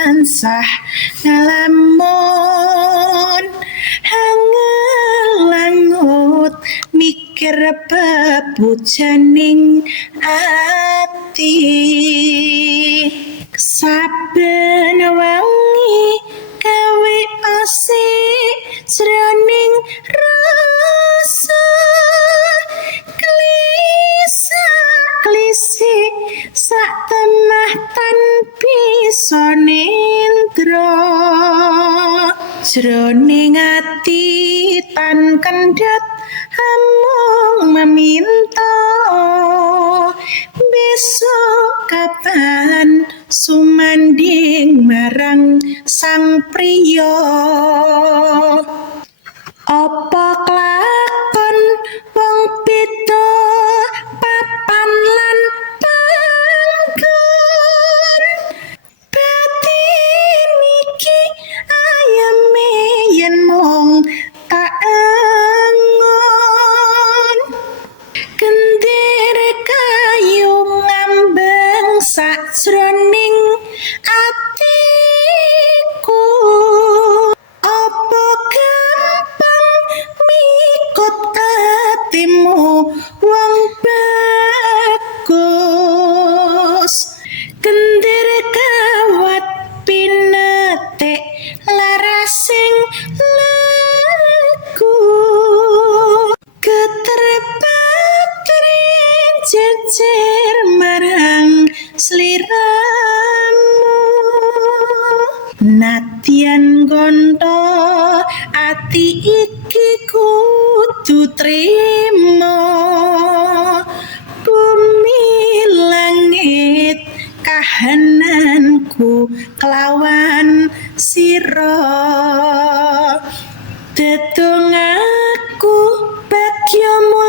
tansah ngalamun hangelangut mikir bebujaning ati saben wengi gawe asik jroning rasa klise sak temah tan bisa nindra jroning ati tan kendhat amung meminta besok kapan sumanding marang sang priya apa klakon wong beda papan lan panggon batin iki ayeme yen mung tak angon kendir kayu ngambang sajroning atiku apa gampang mikut atimu wong bagus kendir kawat pinetik larasing lagu ketrepatrin jejer marang sliramu nadyan gontho ati iki kudu trima bumi langit kahananku kelawan sira dedongaku bagyamu